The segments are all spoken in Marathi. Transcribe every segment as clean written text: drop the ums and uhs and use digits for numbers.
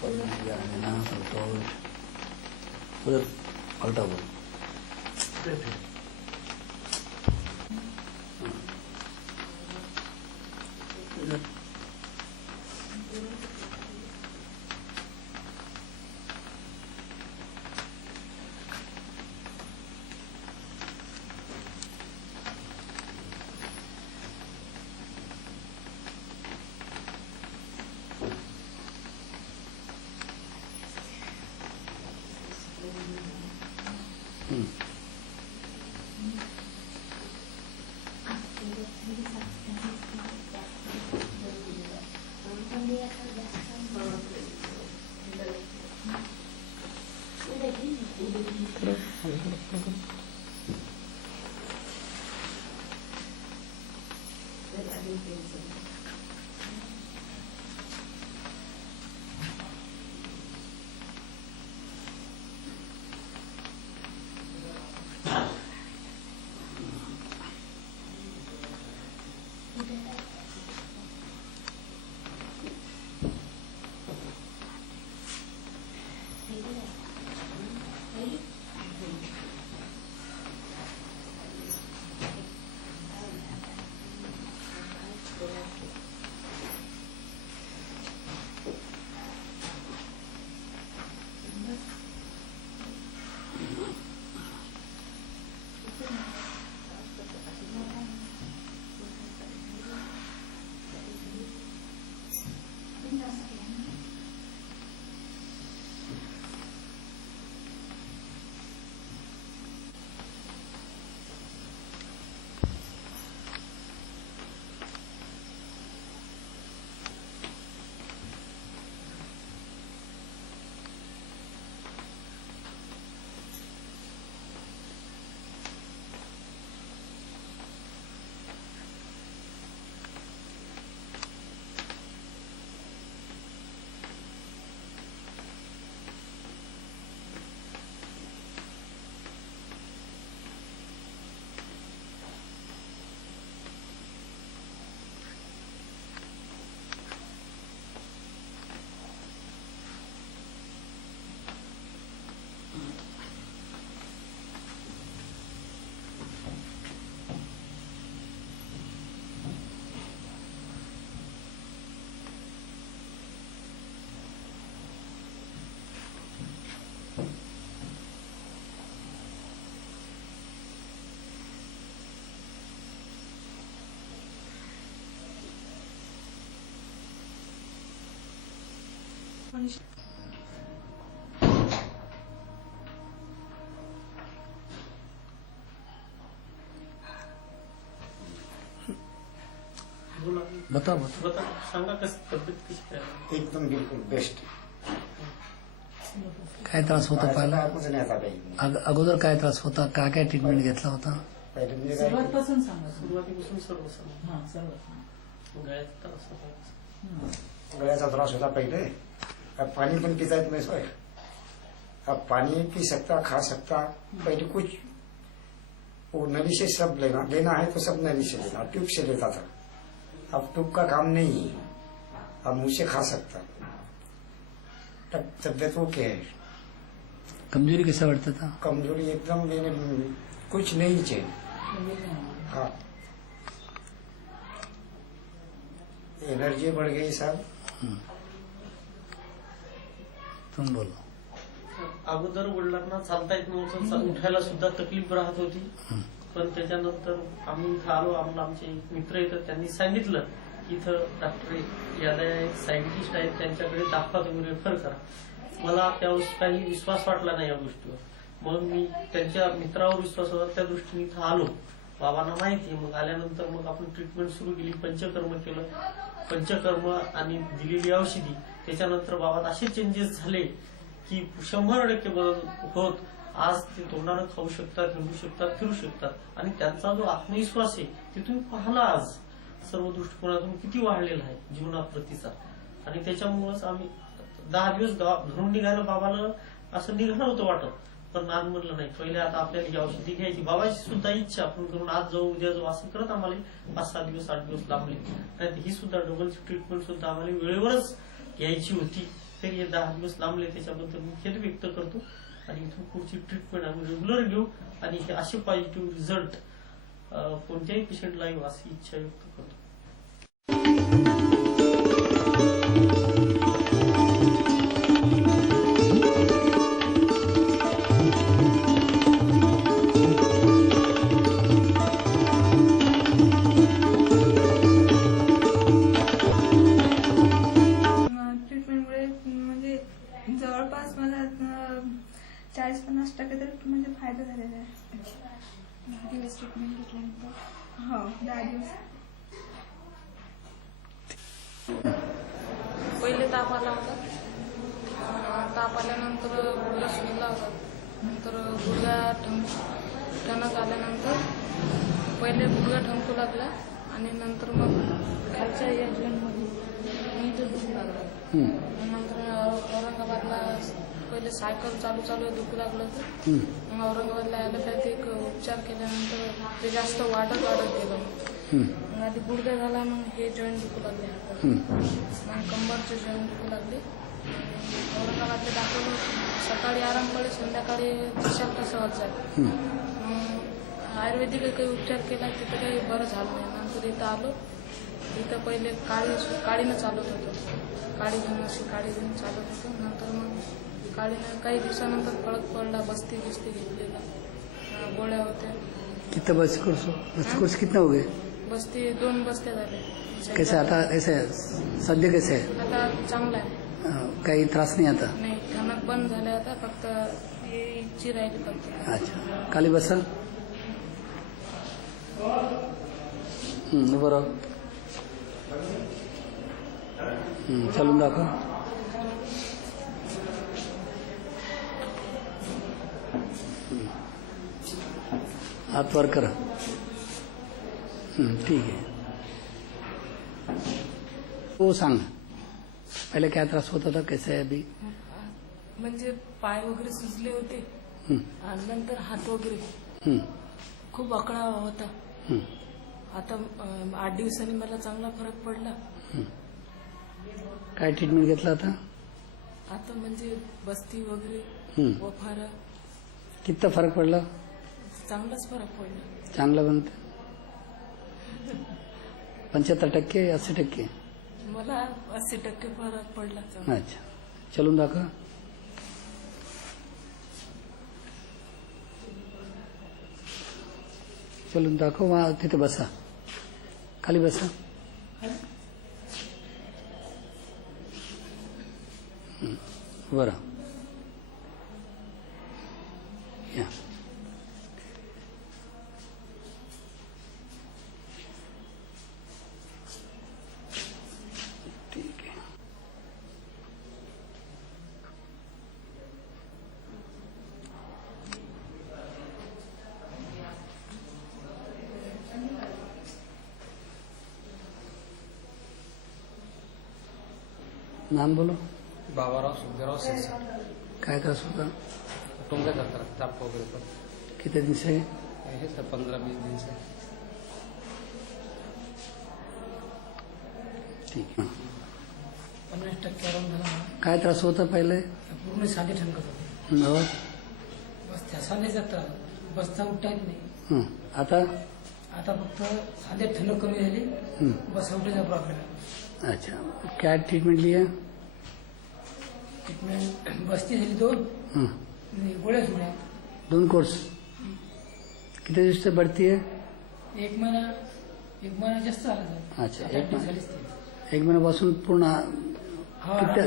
संतोष उधर पलटा बोल। बता सांगा कसं तब्येत कशी काय? एकदम बिलकुल बेस्ट. काय त्रास होता पहिला? अगोदर काय त्रास होता? काय काय ट्रीटमेंट घेतला होता? सुरुवातीपासून सांगा. सुरुवातीपासून सर्व सर्व गळ्याचा त्रास होता. गळ्याचा त्रास होता पहले. अब पानी पण पीता है तुम्हें सोए. अब पानी पी सकता, खा सकता. पहले कुछ वो नली से सब लेना है तो सब नली से लेना, ट्यूब से लेता था. अब ट्यूब का काम नहीं है. अब मुंह से खा सकता. तब तबियत ओके है. कमजोरी कैसा बढ़ता था? कमजोरी एकदम मैंने कुछ नहीं चाहिए. हाँ, एनर्जी बढ़ गई साहब. तुम बोलो. अगोदर वडिलांना चालता येत नव्हतं, उठायला सुद्धा तकलीफ राहत होती. पण त्याच्यानंतर आम्ही इथं आलो. आम्हाला आमचे मित्र येतात, त्यांनी सांगितलं की इथं डॉक्टर यादव सायंटिस्ट आहेत, त्यांच्याकडे दाखवा, तुम्ही रेफर करा. मला त्यावेळेस काही विश्वास वाटला नाही या गोष्टीवर. मग मी त्यांच्या मित्रावर विश्वास होता, त्या दृष्टीने इथं आलो. बाबांना माहिती. मग आल्यानंतर मग आपण ट्रीटमेंट सुरू केली. पंचकर्म केलं. पंचकर्म आणि दिलेली औषधी, त्याच्यानंतर बाबात असे चेंजेस झाले की 100% बदल होत. आज ते तोंडानं खाऊ शकतात, निघू शकतात, फिरू शकतात. आणि त्यांचा जो आत्मविश्वास आहे ते तुम्ही पाहला आज सर्व दृष्टिकोनातून किती वाढलेला आहे जीवनाप्रतीचा. आणि त्याच्यामुळेच आम्ही 10 दिवस घरून निघायला बाबाला असं निघालं होतं वाटत, पण आज म्हणलं नाही, पहिले आता आपल्याला ही औषधी घ्यायची. बाबाची सुद्धा इच्छा आपण करून आज जाऊ उद्या जाऊ असं करत आम्हाला 5-6 दिवस 8 दिवस लांबले. नाही ही सुद्धा डबल ट्रीटमेंट सुद्धा आम्हाला वेळेवरच घ्यायची होती. तरी हे 10 दिवस लांबले त्याच्याबद्दल मी खेद व्यक्त करतो आणि इथून पुढची ट्रीटमेंट आम्ही रेग्युलर घेऊ आणि हे असे पॉझिटिव्ह रिझल्ट कोणत्याही पेशंटला येऊ अशी इच्छा व्यक्त करतो. ट्रीटमेंटमुळे म्हणजे जवळपास मला 40-50% तरी म्हणजे फायदा झालेला आहे. 10 दिवस ट्रीटमेंट घेतल्यानंतर. हो, 10 दिवस. पहिले ताप आला होता. ताप आल्यानंतर गुडघा सुजला होता. नंतर गुडघा ठणक आल्यानंतर पहिले गुडघा ठणकू लागला आणि नंतर मग खालच्या या जॉईंटमध्ये इथं दुखू लागला. नंतर औरंगाबादला पहिले सायकल चालू दुखू लागलं होतं. मग औरंगाबादला ॲलोपॅथिक उपचार केल्यानंतर ते जास्त वाढत गेलं. मग आधी गुडघा झाला, मग हे जॉईंट दुखू लागले, मग कंबरचे जॉईंट दुखू लागले. औरंगाबादला दाखवलं, सकाळी आराम पडे, संध्याकाळी दिशाला सहज जाईल. आयुर्वेदिक काही उपचार केला, तिथं काही बरं झालं नाही. नंतर इथं आलो. इथं पहिले काळीनं चालत होतं, काळी घेऊन चालत होतं. नंतर मग काळीनं काही दिवसानंतर फरक पडला, बस्ती घेतलेला, गोळ्या होत्या. कितना बस कोर्स कितना हो गए? बस्ती 2 बस्त्या झाल्या. कैसे आता ऐसे सध्या कैसे आहे? आता चांगला आहे, काही त्रास नाही आता? नाही. ठणक बंद झाल्या, आता फक्त इच्छी राहिली फक्त. अच्छा, खाली बसा. बरं, चालून दाखव. हात वर करा. ठीक आहे. वो सांग, पहिले काय त्रास होत होता, कैसे आहे अभी? म्हणजे पाय वगैरे सुजले होते आणि नंतर हात वगैरे खूप आकडा होता. आता 8 दिवसांनी मला चांगला फरक पडला. काय ट्रीटमेंट घेतला आता? आता म्हणजे बस्ती वगैरे वफारा. कितना फरक पडला? चांगलाच फरक पडला. चांगला बनत 75% या 80%? मला 80% फरक पडला. अच्छा, चलून दाखव. चलून दाखव. तिथे बसा, खाली बसा. बरं, या. ठीक आहे. नाम बोलो. बाबाराव सुखदेवराव सिरसा. काय त्रास होता? टोंगे का ताप वगैरे पर. किती दिन से? हे सर 15-20 दिन से. ठीक आहे. 50% आराम झाला. काय त्रास होता पहिले? पूर्ण सांधे ठणकत होते. हो. बस त्या सांधेचा त्रास, बसता उठता येत नाही. आता आता फक्त सांधे ठणक कमी झाली, बस उठायचा प्रॉब्लेम आहे. अच्छा, क्या ट्रीटमेंट लिया? ट्रीटमेंट बस्ती झाली 2 आणि गोळ्याच मिळाल्या. 2 कोर्स. किती दिवस से बढ़ती है? 1 महिना जास्त झाला. अच्छा, 8 दिवस झालीच ती. 1 महिन्यापासून पूर्ण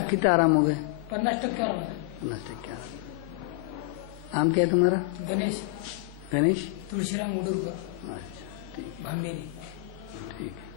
किती आराम हो गए? 50% आराम झाला. 50% आराम. नाम क्या है तुम्हारा? गणेश गणेश तुळशीराम उडुरकर, अच्छा, ठीक भांबेरी. ठीक है.